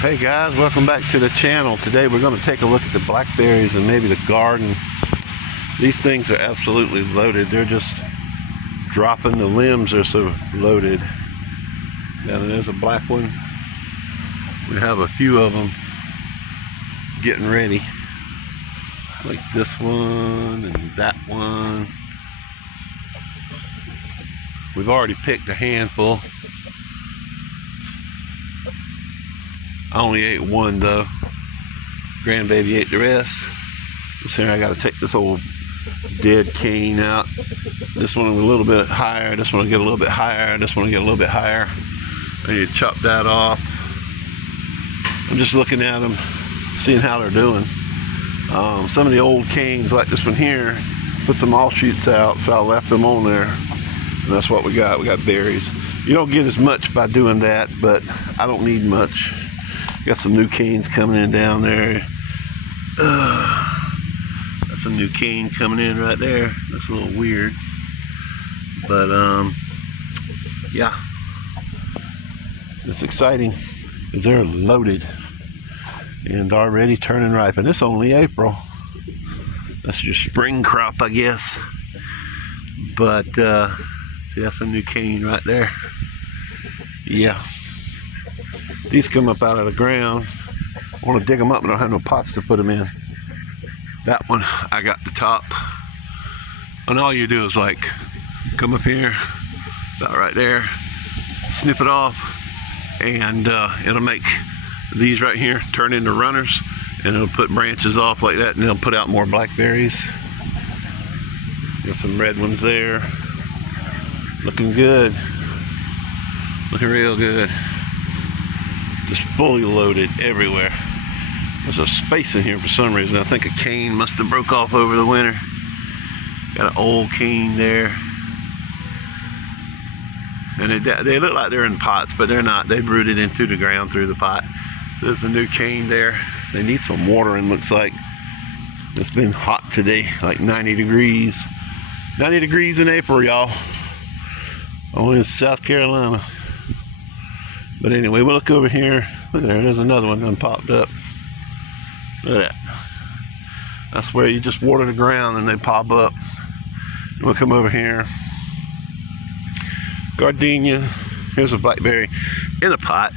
Hey guys, welcome back to the channel. Today we're going to take a look at the blackberries and maybe the garden. These things are absolutely loaded. They're just dropping. The limbs are so loaded. And there's a black one. We have a few of them getting ready. Like this one and that one. We've already picked a handful. I only ate one though. Grandbaby ate the rest. This here I gotta take this old dead cane out. This one a little bit higher, this one will get a little bit higher, this one will get a little bit higher. I need to chop that off. I'm just looking at them, seeing how they're doing. Some of the old canes like this one here put some offshoots out, so I left them on there. And that's what we got. We got berries. You don't get as much by doing that, but I don't need much. Got some new canes coming in down there. That's a new cane coming in right there. That's a little weird. But yeah. It's exciting because they're loaded and already turning ripe. And it's only April. That's your spring crop, I guess. But see, that's a new cane right there. Yeah. These come up out of the ground. I want to dig them up, but I don't have no pots to put them in. That one, I got the top. And all you do is like, come up here, about right there, snip it off, and it'll make these right here turn into runners, and it'll put branches off like that, and it'll put out more blackberries. Got some red ones there. Looking good. Looking real good. Just fully loaded everywhere. There's a space in here for some reason. I think a cane must have broke off over the winter. Got an old cane there. And they look like they're in pots, but they're not. They've rooted into the ground through the pot. There's a new cane there. They need some watering, looks like. It's been hot today, like 90 degrees. 90 degrees in April, y'all. Only in South Carolina. But anyway, we'll look over here. Look there, there's another one done popped up. Look at that. That's where you just water the ground and they pop up. We'll come over here. Gardenia. Here's a blackberry in a pot.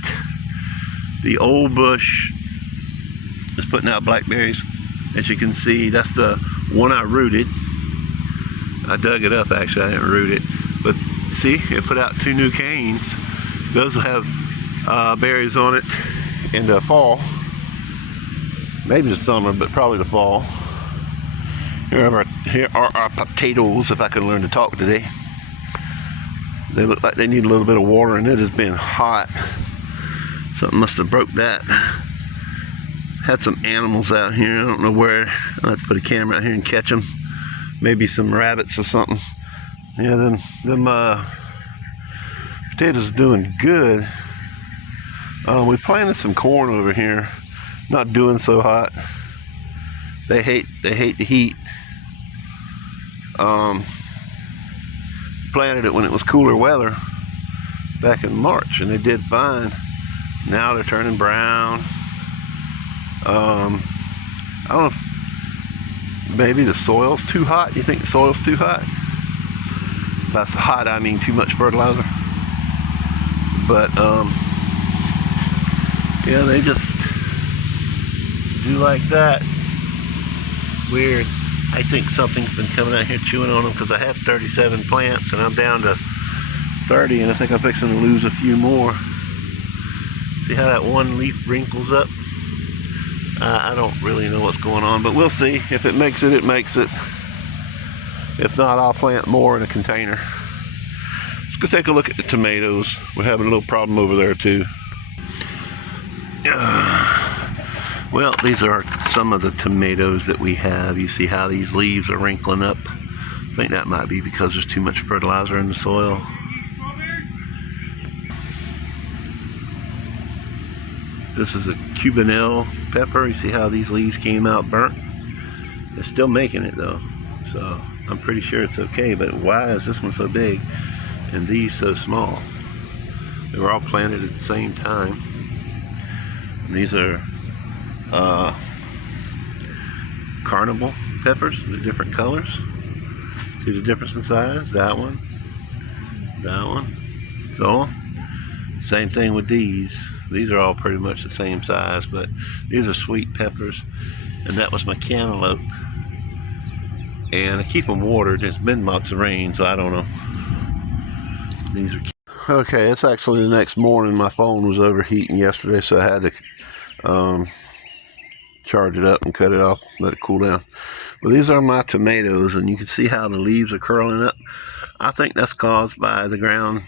The old bush is putting out blackberries. As you can see, that's the one I rooted. I dug it up actually, I didn't root it. But see, it put out two new canes. Those will have berries on it in the fall, maybe the summer, but probably the fall. Here are our potatoes, if I can learn to talk today. They look like they need a little bit of water, and it has been hot. Something must have broke that. Had some animals out here. I don't know where. I'll have to put a camera out here and catch them. Maybe some rabbits or something. Yeah, them potatoes are doing good. We planted some corn over here. Not doing so hot. They hate the heat. Planted it when it was cooler weather back in March, and they did fine. Now they're turning brown. I don't know if maybe the soil's too hot. You think the soil's too hot? That's hot, I mean too much fertilizer. But yeah, they just do like that. Weird. I think something's been coming out here chewing on them because I have 37 plants and I'm down to 30, and I think I'm fixing to lose a few more. See how that one leaf wrinkles up? I don't really know what's going on, but we'll see. If it makes it, it makes it. If not, I'll plant more in a container. Let's go take a look at the tomatoes. We're having a little problem over there too. Well, these are some of the tomatoes that we have. You see how these leaves are wrinkling up? I think that might be because there's too much fertilizer in the soil. This is a Cubanelle pepper. You see how these leaves came out burnt? It's still making it though, so I'm pretty sure it's okay. But why is this one so big and these so small? They were all planted at the same time. These are carnival peppers, the different colors. See the difference in size? That one, that one. So, same thing with these. These are all pretty much the same size, but these are sweet peppers. And that was my cantaloupe. And I keep them watered. It's been lots of rain, so I don't know. These are. Okay, it's actually the next morning. My phone was overheating yesterday, so I had to charge it up and cut it off, let it cool down. Well, these are my tomatoes, and you can see how the leaves are curling up. I think that's caused by the ground,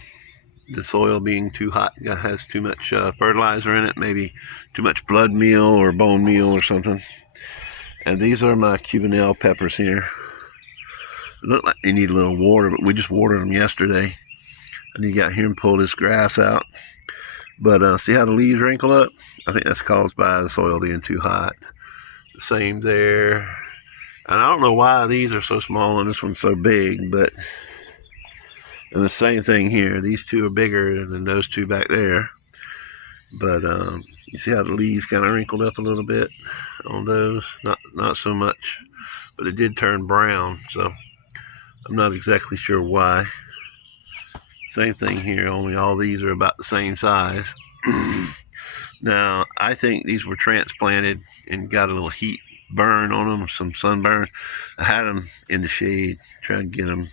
the soil being too hot. It has too much fertilizer in it, maybe too much blood meal or bone meal or something. And these are my Cubanelle peppers here. They look like they need a little water, but we just watered them yesterday. And you got here and pull this grass out. But see how the leaves wrinkle up? I think that's caused by the soil being too hot. The same there. And I don't know why these are so small and this one's so big, but and the same thing here. These two are bigger than those two back there. But you see how the leaves kind of wrinkled up a little bit on those? Not so much, but it did turn brown, so I'm not exactly sure why. Same thing here, only all these are about the same size. Now, I think these were transplanted and got a little heat burn on them, some sunburn. I had them in the shade, trying to get them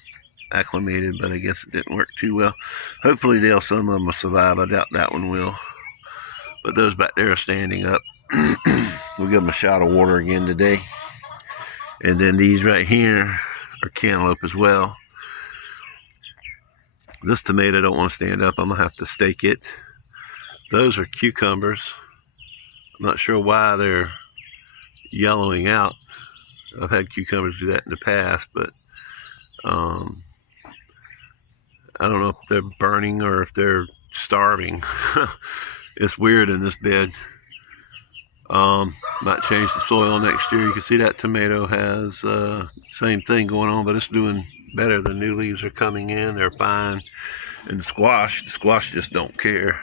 acclimated, but I guess it didn't work too well. Hopefully some of them will survive. I doubt that one will. But those back there are standing up. We'll give them a shot of water again today. And then these right here are cantaloupe as well. This tomato don't want to stand up. I'm going to have to stake it. Those are cucumbers. I'm not sure why they're yellowing out. I've had cucumbers do that in the past, but I don't know if they're burning or if they're starving. It's weird in this bed. Might change the soil next year. You can see that tomato has same thing going on, but it's doing better. The new leaves are coming in. They're fine. And the squash just don't care.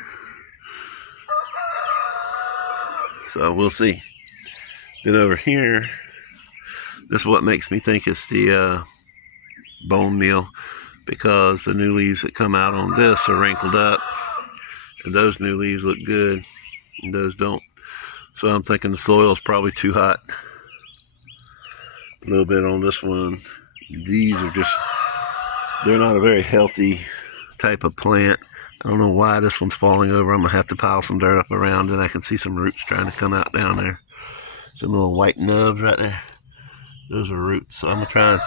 So we'll see. Then over here, this is what makes me think it's the bone meal, because the new leaves that come out on this are wrinkled up, and those new leaves look good, and those don't. So I'm thinking the soil is probably too hot. A little bit on this one. These are just, they're not a very healthy type of plant. I don't know why this one's falling over. I'm going to have to pile some dirt up around it. I can see some roots trying to come out down there. Some little white nubs right there. Those are roots. So I'm going to try and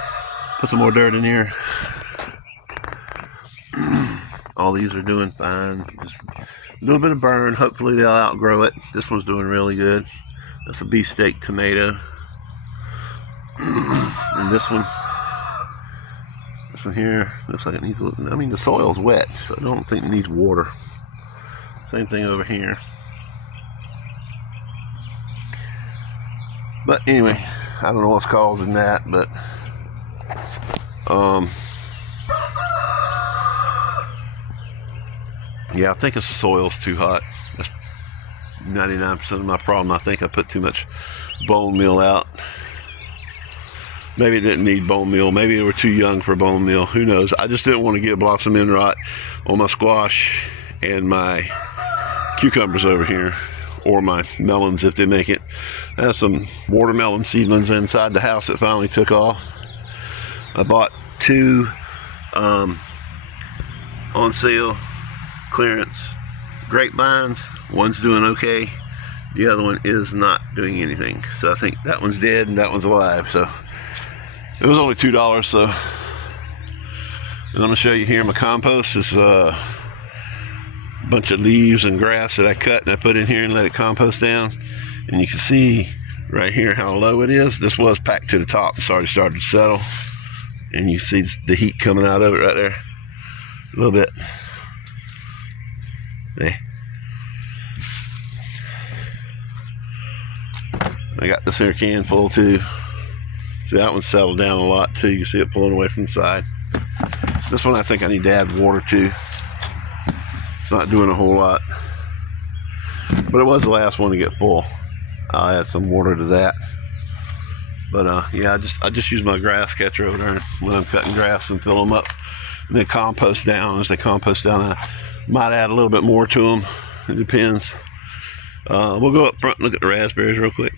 put some more dirt in here. All these are doing fine. Just a little bit of burn. Hopefully they'll outgrow it. This one's doing really good. That's a beefsteak tomato. And this one here looks like it needs a little, I mean, the soil's wet, so I don't think it needs water. Same thing over here. But anyway, I don't know what's causing that, but yeah, I think it's the soil's too hot. That's 99% of my problem. I think I put too much bone meal out. Maybe it didn't need bone meal. Maybe they were too young for bone meal. Who knows? I just didn't want to get blossom end rot on my squash and my cucumbers over here, or my melons if they make it. I have some watermelon seedlings inside the house that finally took off. I bought two on sale clearance grapevines. One's doing okay. The other one is not doing anything. So I think that one's dead and that one's alive. So it was only $2. So and I'm going to show you here my compost. This a bunch of leaves and grass that I cut and I put in here and let it compost down. And you can see right here how low it is. This was packed to the top. It's already started to settle. And you see the heat coming out of it right there. A little bit. There. I got this here can full too. See, that one's settled down a lot too. You can see it pulling away from the side. This one I think I need to add water to. It's not doing a whole lot. But it was the last one to get full. I'll add some water to that. But yeah, I just use my grass catcher over there when I'm cutting grass and fill them up. And they compost down. As they compost down, I might add a little bit more to them. It depends. We'll go up front and look at the raspberries real quick.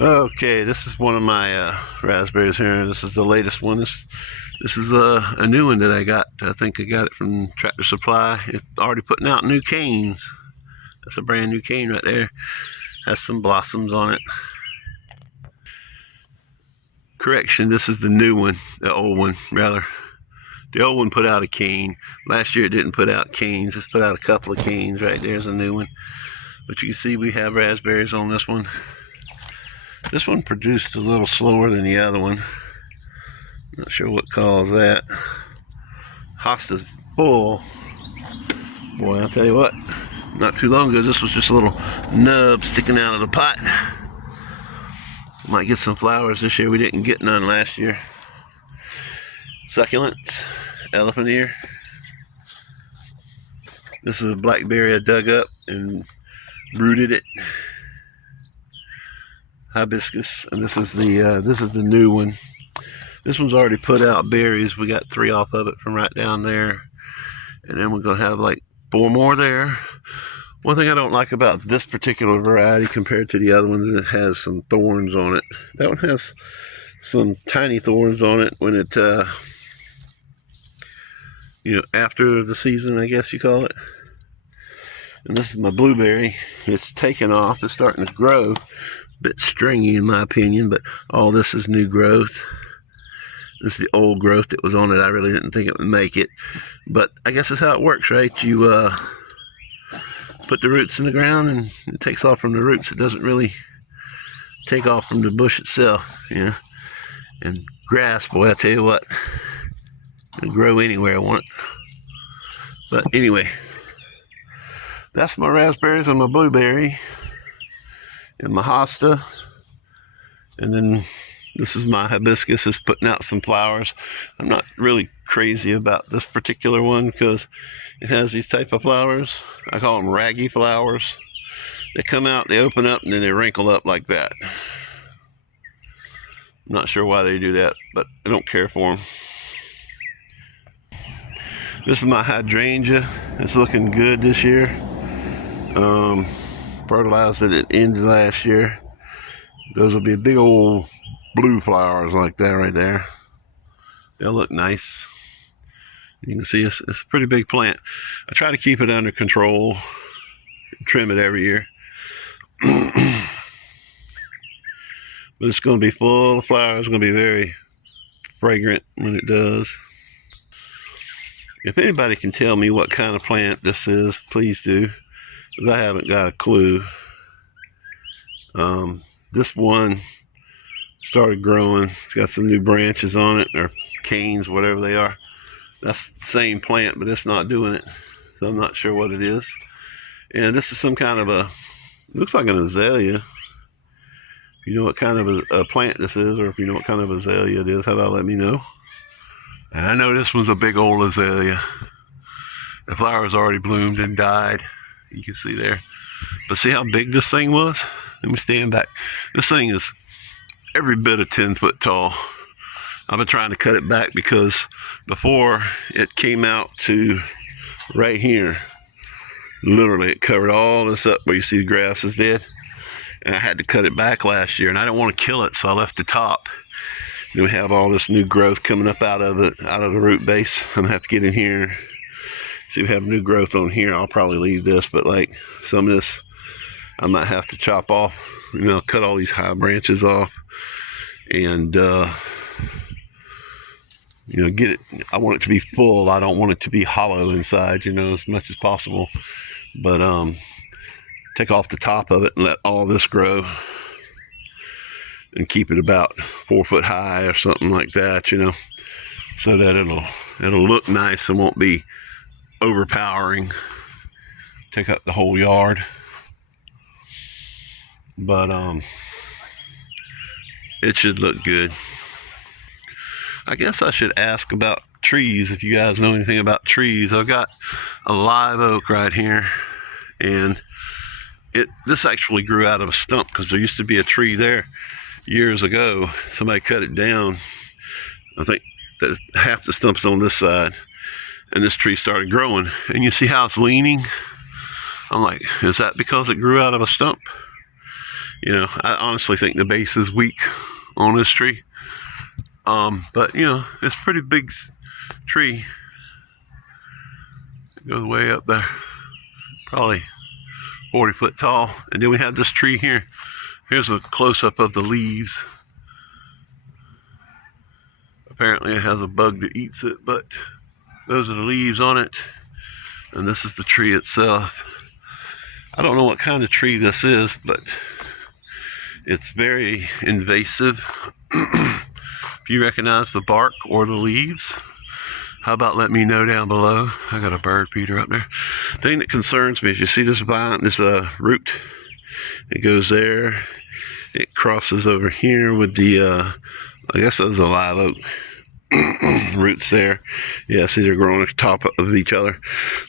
Okay, this is one of my raspberries here. This is the latest one. This is a new one that I got. I think I got it from Tractor Supply. It's already putting out new canes. That's a brand new cane right there. Has some blossoms on it. Correction, this is the new one, the old one rather. The old one put out a cane. Last year it didn't put out canes. It's put out a couple of canes. Right there's a new one. But you can see we have raspberries on this one. This one produced a little slower than the other one. Not sure what caused that. Hosta's full. Boy, I'll tell you what. Not too long ago, this was just a little nub sticking out of the pot. Might get some flowers this year. We didn't get none last year. Succulents, elephant ear. This is a blackberry I dug up and rooted it. Hibiscus, and this is the new one. This one's already put out berries. We got 3 off of it from right down there, and then we're gonna have like 4 more there. One thing I don't like about this particular variety compared to the other ones is it has some thorns on it. That one has some tiny thorns on it when it, after the season, I guess you call it. And this is my blueberry. It's taken off. It's starting to grow. A bit stringy in my opinion, but all this is new growth. This is the old growth that was on it. I really didn't think it would make it. But I guess that's how it works, right? You, put the roots in the ground and it takes off from the roots. It doesn't really take off from the bush itself, And grass, boy, I tell you what, it'll grow anywhere I want it. But anyway, that's my raspberries and my blueberry and my hosta. And then this is my hibiscus. It's putting out some flowers. I'm not really crazy about this particular one because it has these type of flowers. I call them raggy flowers. They come out, they open up, and then they wrinkle up like that. I'm not sure why they do that, but I don't care for them. This is my hydrangea. It's looking good this year. Fertilized it at the end of last year. Those will be big old blue flowers like that right there. They'll look nice. You can see it's a pretty big plant. I try to keep it under control, trim it every year. But it's going to be full of flowers. It's going to be very fragrant when it does. If anybody can tell me what kind of plant this is, please do, because I haven't got a clue. This one started growing. It's got some new branches on it, or canes, whatever they are. That's the same plant, but it's not doing it. So I'm not sure what it is. And this is some kind of a, looks like an azalea. If you know what kind of a plant this is, or if you know what kind of azalea it is, how about let me know? And I know this one's a big old azalea. The flowers already bloomed and died. You can see there. But see how big this thing was? Let me stand back. This thing is every bit of 10 foot tall. I've been trying to cut it back because before it came out to right here, literally it covered all this up where you see the grass is dead. And I had to cut it back last year, and I didn't want to kill it, so I left the top. Then we have all this new growth coming up out of it, out of the root base. I'm gonna have to get in here. See, we have new growth on here. I'll probably leave this, but like some of this, I might have to chop off, cut all these high branches off and, get it. I want it to be full. I don't want it to be hollow inside, as much as possible. But, take off the top of it and let all this grow and keep it about 4 foot high or something like that, so that it'll look nice and won't be overpowering, take up the whole yard. But it should look good. I guess I should ask about trees. If you guys know anything about trees, I've got a live oak right here, and this actually grew out of a stump because there used to be a tree there years ago. Somebody cut it down. I think that half the stump's on this side, and this tree started growing. And you see how it's leaning? I'm like, is that because it grew out of a stump? You know, I honestly think the base is weak on this tree. But you know, it's a pretty big tree. It goes way up there, probably 40 foot tall. And then we have this tree here. Here's a close-up of the leaves. Apparently it has a bug that eats it, but those are the leaves on it. And this is the tree itself. I don't know what kind of tree this is, but it's very invasive. If you recognize the bark or the leaves, how about let me know down below. I got a bird feeder up there. The thing that concerns me is you see this vine, there's a root. It goes there. It crosses over here with the, I guess those are live oak roots there. Yeah, see they're growing on top of each other.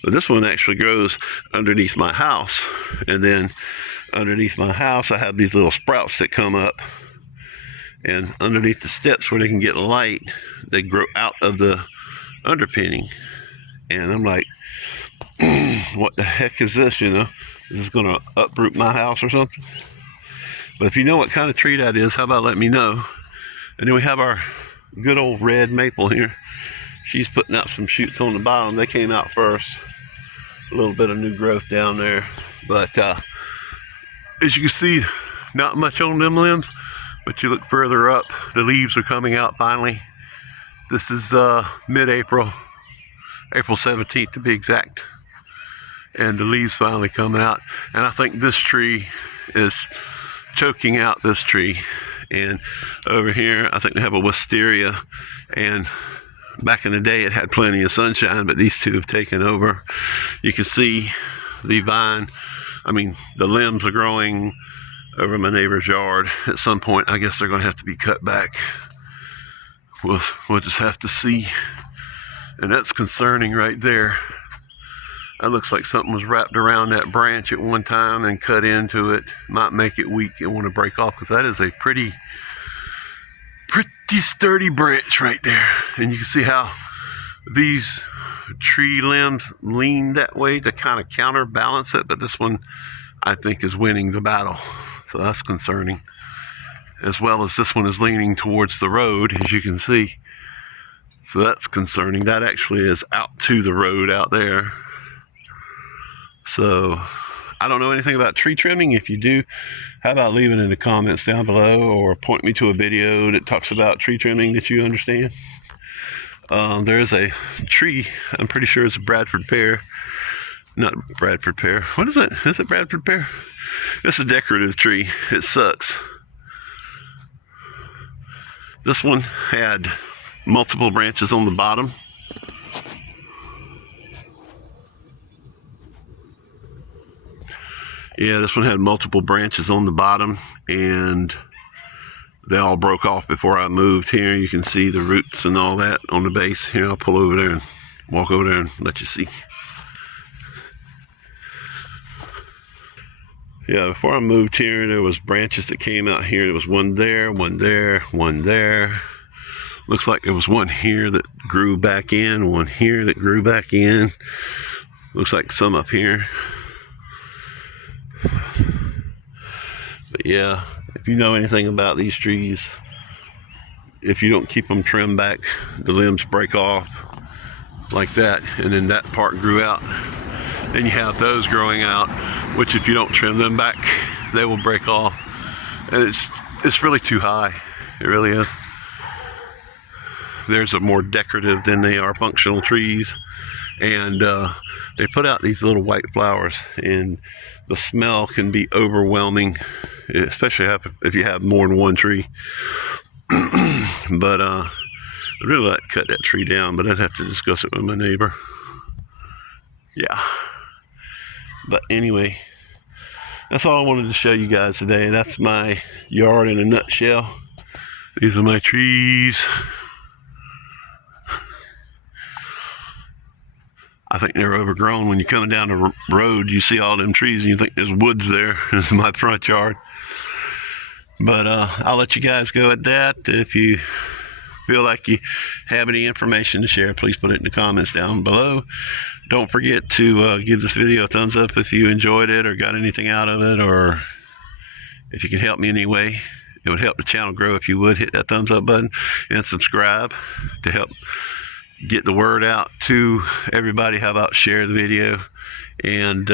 But this one actually grows underneath my house. And then underneath my house, I have these little sprouts that come up. And underneath the steps where they can get light, they grow out of the underpinning. And I'm like, what the heck is this, you know? Is this gonna uproot my house or something? But if you know what kind of tree that is, how about let me know? And then we have our good old red maple here. She's putting out some shoots on the bottom. They came out first. A little bit of new growth down there. But as you can see, not much on them limbs. But you look further up, the leaves are coming out finally. This is mid-April, April 17th to be exact. And the leaves finally come out. And I think this tree is choking out this tree. And over here, I think they have a wisteria. And back in the day, it had plenty of sunshine, but these two have taken over. You can see the vine, the limbs are growing over my neighbor's yard. At some point, I guess they're going to have to be cut back. We'll just have to see. And that's concerning right there. That looks like something was wrapped around that branch at one time and cut into it. Might make it weak and want to break off, because that is a pretty sturdy branch right there. And you can see how these tree limbs lean that way to kind of counterbalance it, but this one I think is winning the battle. So that's concerning. As well as this one is leaning towards the road, as you can see. So that's concerning. That actually is out to the road out there. So I don't know anything about tree trimming. If you do, how about leave it in the comments down below, or point me to a video that talks about tree trimming that you understand. There's a tree, I'm pretty sure it's a Bradford pear. Not Bradford pear. What is it? Is it Bradford pear? It's a decorative tree. It sucks. This one had multiple branches on the bottom. Yeah, this one had multiple branches on the bottom, and they all broke off before I moved here. You can see the roots and all that on the base. Here, I'll pull over there and walk over there and let you see. Yeah, before I moved here, there was branches that came out here. There was one there, one there, one there. Looks like there was one here that grew back in, one here that grew back in. Looks like some up here. But yeah, if you know anything about these trees, if you don't keep them trimmed back, the limbs break off like that, and then that part grew out. Then you have those growing out, which if you don't trim them back, they will break off. And it's really too high. It really is. There's a more decorative than they are functional trees. And they put out these little white flowers, and the smell can be overwhelming, especially if you have more than one tree. But I'd really like to cut that tree down, but I'd have to discuss it with my neighbor. Yeah. But anyway, that's all I wanted to show you guys today. That's my yard in a nutshell. These are my trees. I think they're overgrown. When you're coming down the road, you see all them trees and you think there's woods there. It's my front yard. But I'll let you guys go at that. If you feel like you have any information to share, please put it in the comments down below. Don't forget to give this video a thumbs up if you enjoyed it or got anything out of it, or if you can help me in any way. It would help the channel grow if you would hit that thumbs up button and subscribe to help get the word out to everybody. How about share the video, and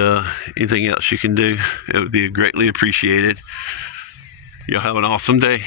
anything else you can do, it would be greatly appreciated. Y'all have an awesome day.